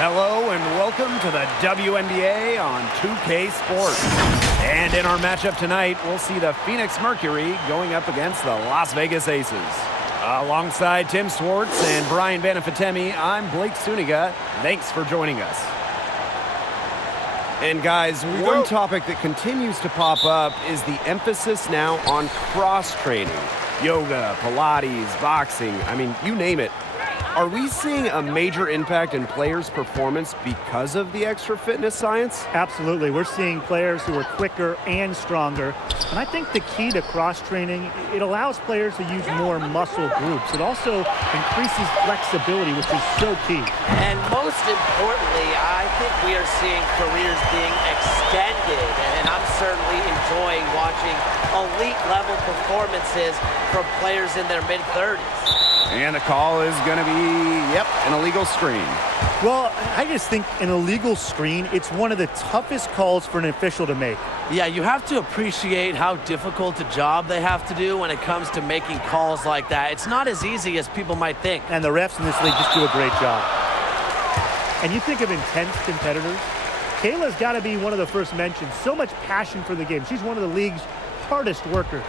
Hello and welcome to the WNBA on 2K Sports. And in our matchup tonight, we'll see the Phoenix Mercury going up against the Las Vegas Aces. Alongside Tim Swartz and Brian Banafitemi, I'm Blake Suniga. Thanks for joining us. And guys, one topic that continues to pop up is the emphasis now on cross-training. Yoga, Pilates, boxing, I mean, you name it. Are we seeing a major impact in players' performance because of the extra fitness science? Absolutely. We're seeing players who are quicker and stronger. And I think the key to cross-training, it allows players to use more muscle groups. It also increases flexibility, which is so key. And most importantly, I think we are seeing careers being extended. And I'm certainly enjoying watching elite-level performances from players in their mid-30s. And the call is going to be, an illegal screen. Well, I just think an illegal screen, it's one of the toughest calls for an official to make. Yeah, you have to appreciate how difficult a job they have to do when it comes to making calls like that. It's not as easy as people might think. And the refs in this league just do a great job. And you think of intense competitors, Kayla's got to be one of the first mentioned. So much passion for the game. She's one of the league's hardest workers.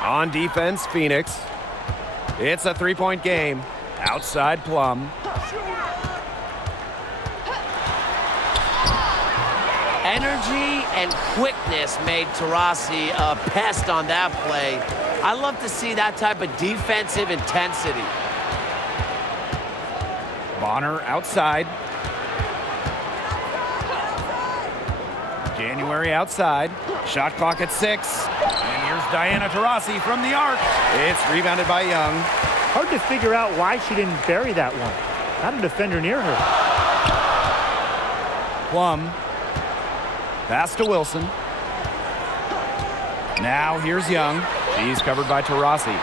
On defense, Phoenix. It's a three-point game. Outside Plum. Energy and quickness made Taurasi a pest on that play. I love to see that type of defensive intensity. Bonner outside. January outside. Shot clock at 6. And here's Diana Taurasi from the arc. It's rebounded by Young. Hard to figure out why she didn't bury that one. Not a defender near her. Plum. Pass to Wilson. Now here's Young. She's covered by Taurasi.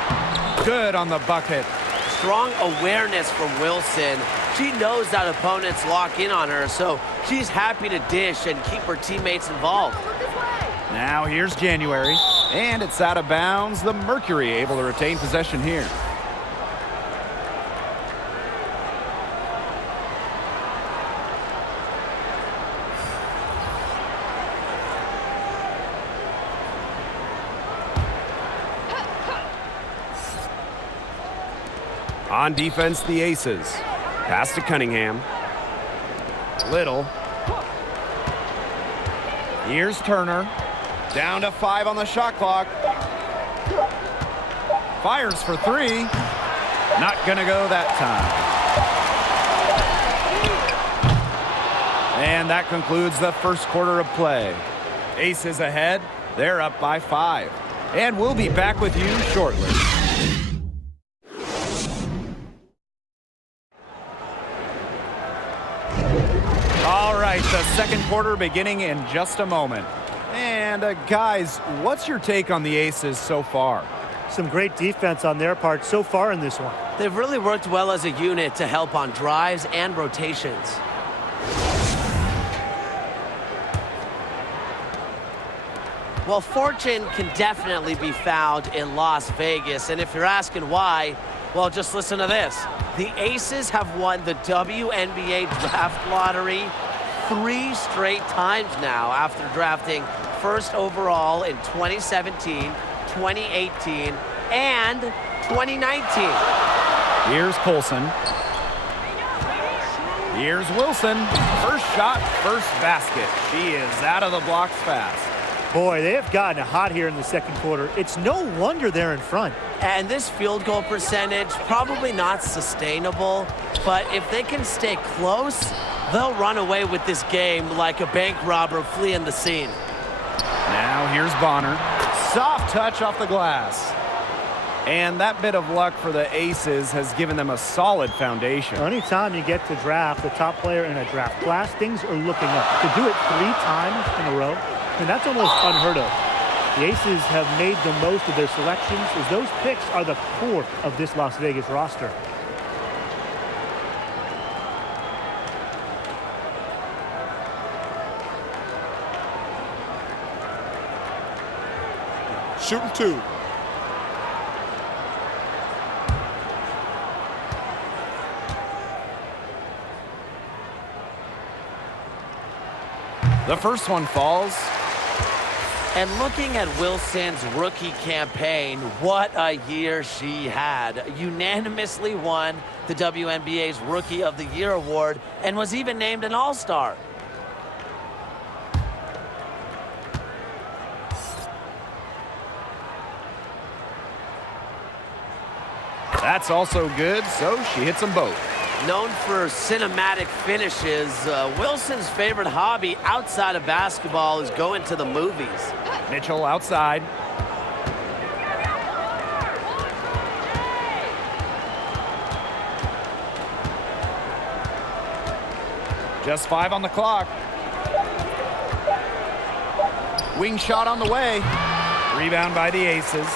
Good on the bucket. Strong awareness from Wilson. She knows that opponents lock in on her, so she's happy to dish and keep her teammates involved. Now here's January, and it's out of bounds. The Mercury able to retain possession here. On defense, the Aces. Pass to Cunningham. Little. Here's Turner. Down to 5 on the shot clock. Fires for 3. Not gonna go that time. And that concludes the first quarter of play. Aces ahead. They're up by 5. And we'll be back with you shortly. All right, the second quarter beginning in just a moment. And guys, what's your take on the Aces so far? Some great defense on their part so far in this one. They've really worked well as a unit to help on drives and rotations. Well, fortune can definitely be found in Las Vegas, and if you're asking why, well, just listen to this. The Aces have won the WNBA draft lottery 3 straight times now after drafting first overall in 2017, 2018, and 2019. Here's Colson. Here's Wilson. First shot, first basket. She is out of the blocks fast. Boy, they have gotten hot here in the second quarter. It's no wonder they're in front. And this field goal percentage, probably not sustainable, but if they can stay close, they'll run away with this game like a bank robber fleeing the scene. Now here's Bonner. Soft touch off the glass. And that bit of luck for the Aces has given them a solid foundation. Anytime you get to draft the top player in a draft class, things are looking up. To do it 3 times in a row, and that's almost unheard of. The Aces have made the most of their selections as those picks are the core of this Las Vegas roster. Shooting 2. The first one falls. And looking at Wilson's rookie campaign, what a year she had. Unanimously won the WNBA's Rookie of the Year award and was even named an All-Star. That's also good, so she hits them both. Known for cinematic finishes, Wilson's favorite hobby outside of basketball is going to the movies. Mitchell outside. Just 5 on the clock. Wing shot on the way. Rebound by the Aces.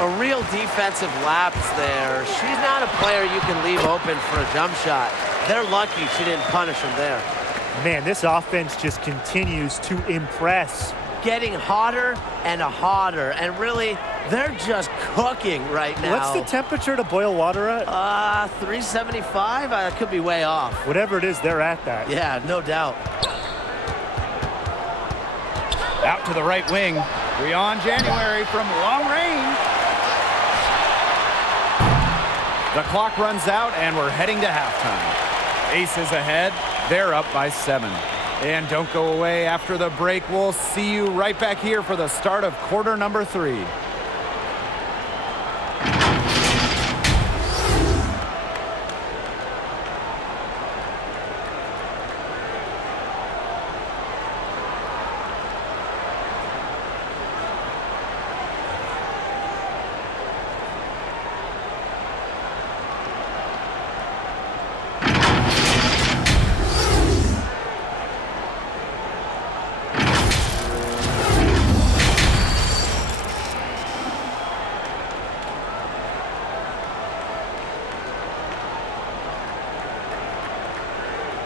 A real defensive lapse there. She's not a player you can leave open for a jump shot. They're lucky she didn't punish him there. Man, this offense just continues to impress. Getting hotter and hotter, and really, they're just cooking right now. What's the temperature to boil water at? 375? I could be way off. Whatever it is, they're at that. Yeah, no doubt. Out to the right wing. Rion January from long range. The clock runs out, and we're heading to halftime. Aces ahead. They're up by 7. And don't go away after the break. We'll see you right back here for the start of quarter number 3.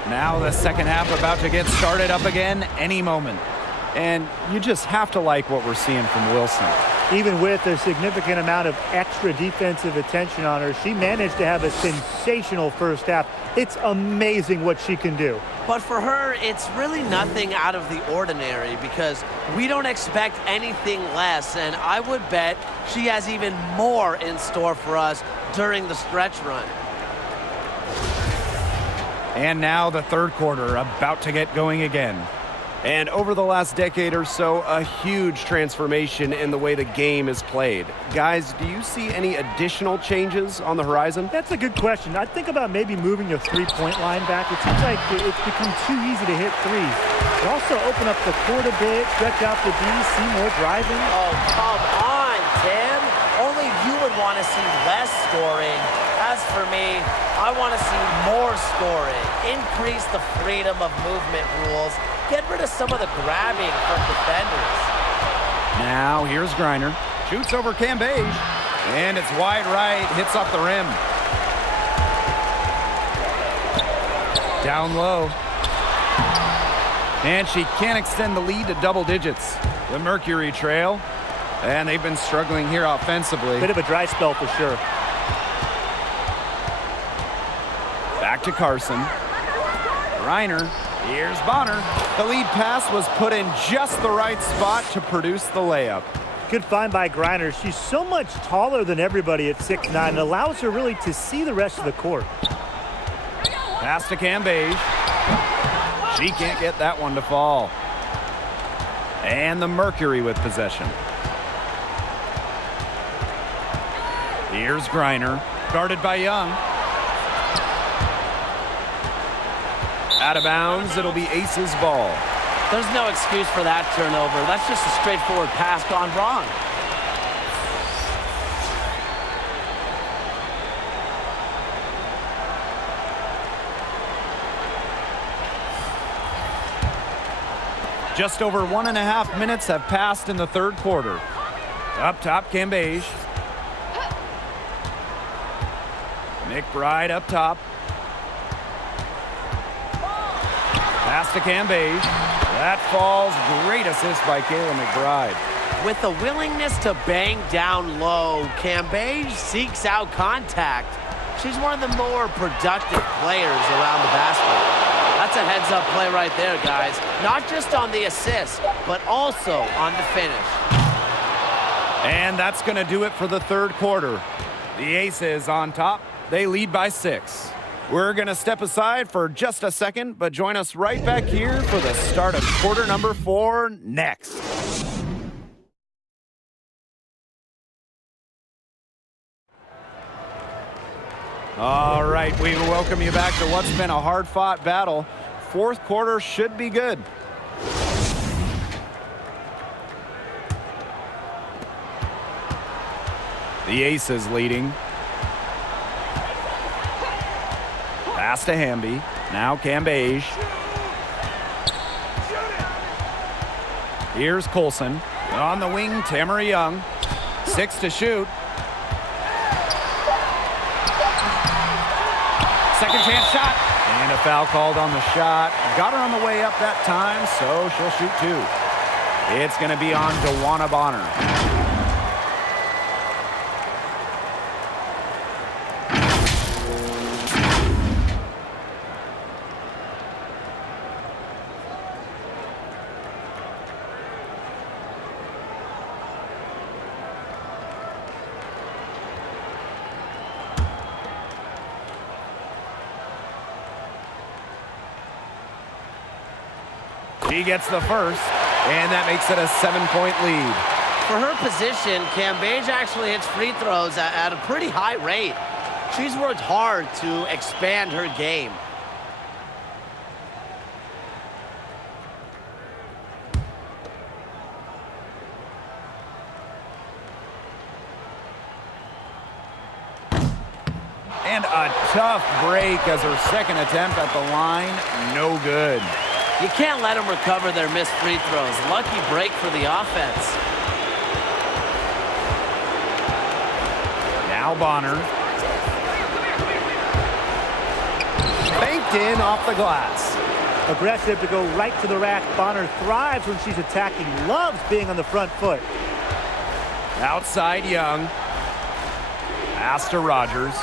Now the second half about to get started up again any moment. And you just have to like what we're seeing from Wilson. Even with a significant amount of extra defensive attention on her, she managed to have a sensational first half. It's amazing what she can do. But for her, it's really nothing out of the ordinary because we don't expect anything less, and I would bet she has even more in store for us during the stretch run. And now the third quarter about to get going again. And over the last decade or so, a huge transformation in the way the game is played. Guys, do you see any additional changes on the horizon? That's a good question. I think about maybe moving the three-point line back. It seems like it's become too easy to hit threes. But also open up the court a bit, stretch out the D, see more driving. Oh, come on, Tim. Only you would want to see less scoring. As for me, I want to see more scoring. Increase the freedom of movement rules. Get rid of some of the grabbing from defenders. Now here's Griner. Shoots over Cambage. And it's wide right. Hits off the rim. Down low. And she can't extend the lead to double digits. The Mercury trail. And they've been struggling here offensively. Bit of a dry spell for sure. Back to Carson. Reiner. Here's Bonner. The lead pass was put in just the right spot to produce the layup. Good find by Griner. She's so much taller than everybody at 6'9". It allows her really to see the rest of the court. Pass to Cambage. She can't get that one to fall. And the Mercury with possession. Here's Griner. Guarded by Young. Out of bounds, it'll be Aces ball. There's no excuse for that turnover. That's just a straightforward pass gone wrong. Just over 1.5 minutes have passed in the third quarter. Up top, Cambage. McBride up top. Pass to Cambage. That falls. Great assist by Kayla McBride. With a willingness to bang down low, Cambage seeks out contact. She's one of the more productive players around the basket. That's a heads-up play right there, guys. Not just on the assist, but also on the finish. And that's going to do it for the third quarter. The Aces on top. They lead by 6. We're going to step aside for just a second, but join us right back here for the start of quarter number 4 next. All right, we welcome you back to what's been a hard-fought battle. Fourth quarter should be good. The Aces leading. Pass to Hamby. Now Cambage. Here's Colson. On the wing, Tamara Young. 6 to shoot. Second chance shot. And a foul called on the shot. Got her on the way up that time, so she'll shoot 2. It's going to be on DeWanna Bonner. She gets the first, and that makes it a 7-point lead. For her position, Cambage actually hits free throws at a pretty high rate. She's worked hard to expand her game. And a tough break as her second attempt at the line, no good. You can't let them recover their missed free throws. Lucky break for the offense. Now Bonner. Banked in off the glass. Aggressive to go right to the rack. Bonner thrives when she's attacking. Loves being on the front foot. Outside Young. Pass to Rogers.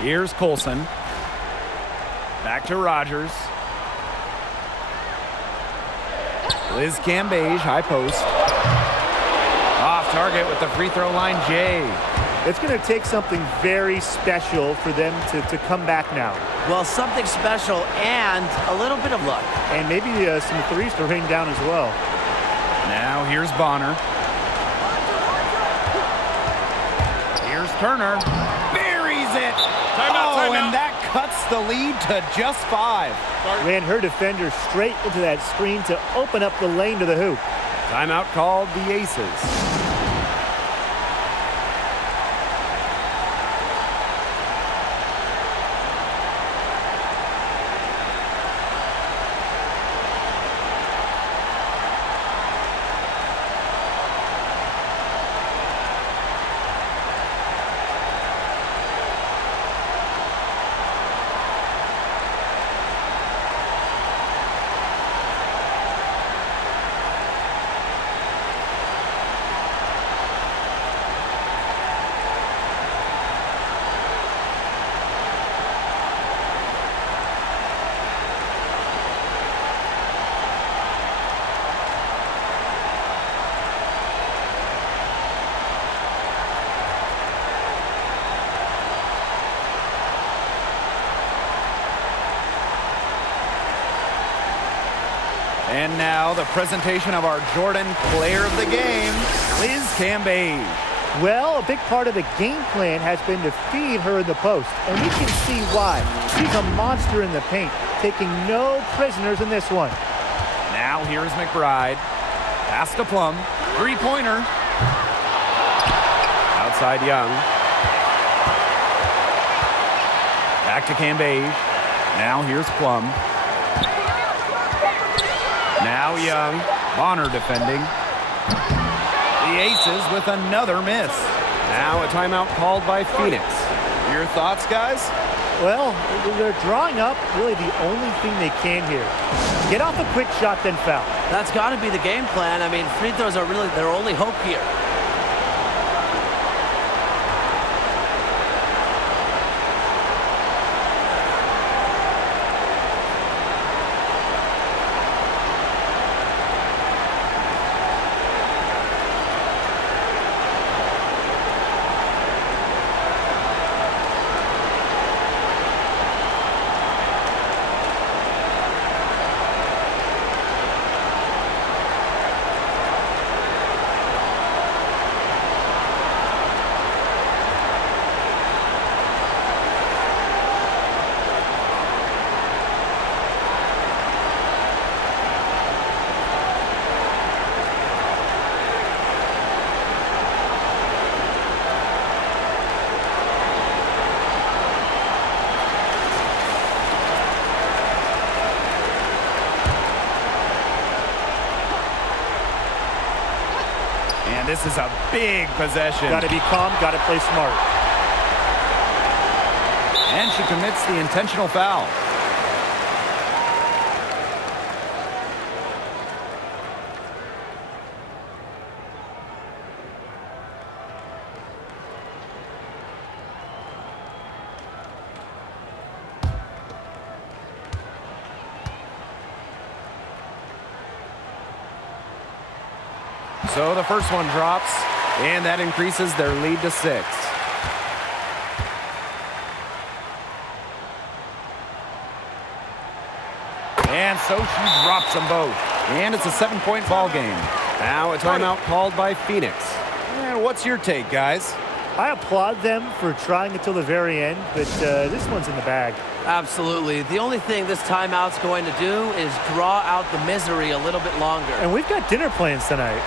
Here's Colson. Back to Rogers. Liz Cambage, high post. Off target with the free throw line, Jay. It's going to take something very special for them to come back now. Well, something special and a little bit of luck. And maybe some threes to rain down as well. Now here's Bonner. Here's Turner. Buries it. Timeout. And that cuts the lead to just 5. Ran her defender straight into that screen to open up the lane to the hoop. Timeout called the Aces. And now the presentation of our Jordan Player of the Game, Liz Cambage. Well, a big part of the game plan has been to feed her in the post, and we can see why. She's a monster in the paint, taking no prisoners in this one. Now here's McBride. Pass to Plum. Three-pointer. Outside Young. Back to Cambage. Now here's Plum. Now Young. Bonner defending. The Aces with another miss. Now a timeout called by Phoenix. Your thoughts, guys? Well, they're drawing up really the only thing they can here. Get off a quick shot, then foul. That's got to be the game plan. I mean, free throws are really their only hope here. This is a big possession. Got to be calm, got to play smart. And she commits the intentional foul. So the first one drops, and that increases their lead to 6. And so she drops them both. And it's a 7-point ball game. Now a timeout called by Phoenix. And what's your take, guys? I applaud them for trying until the very end, but this one's in the bag. Absolutely. The only thing this timeout's going to do is draw out the misery a little bit longer. And we've got dinner plans tonight.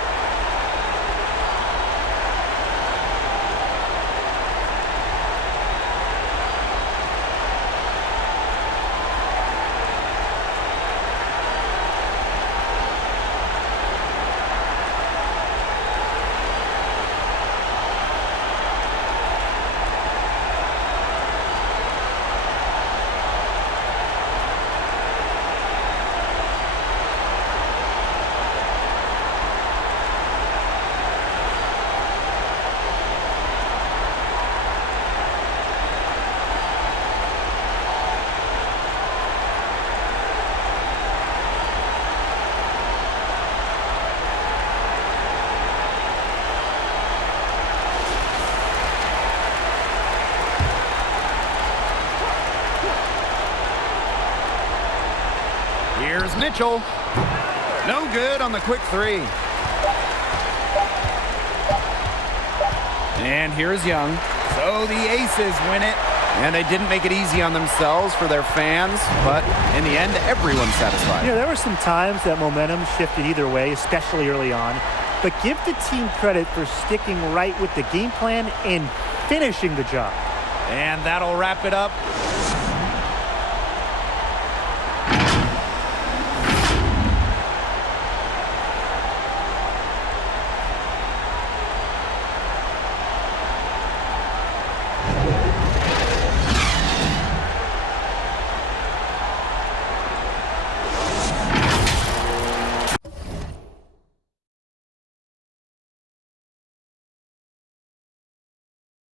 Here's Mitchell. No good on the quick 3. And here's Young. So the Aces win it. And they didn't make it easy on themselves for their fans, but in the end, everyone's satisfied. You know, there were some times that momentum shifted either way, especially early on. But give the team credit for sticking right with the game plan and finishing the job. And that'll wrap it up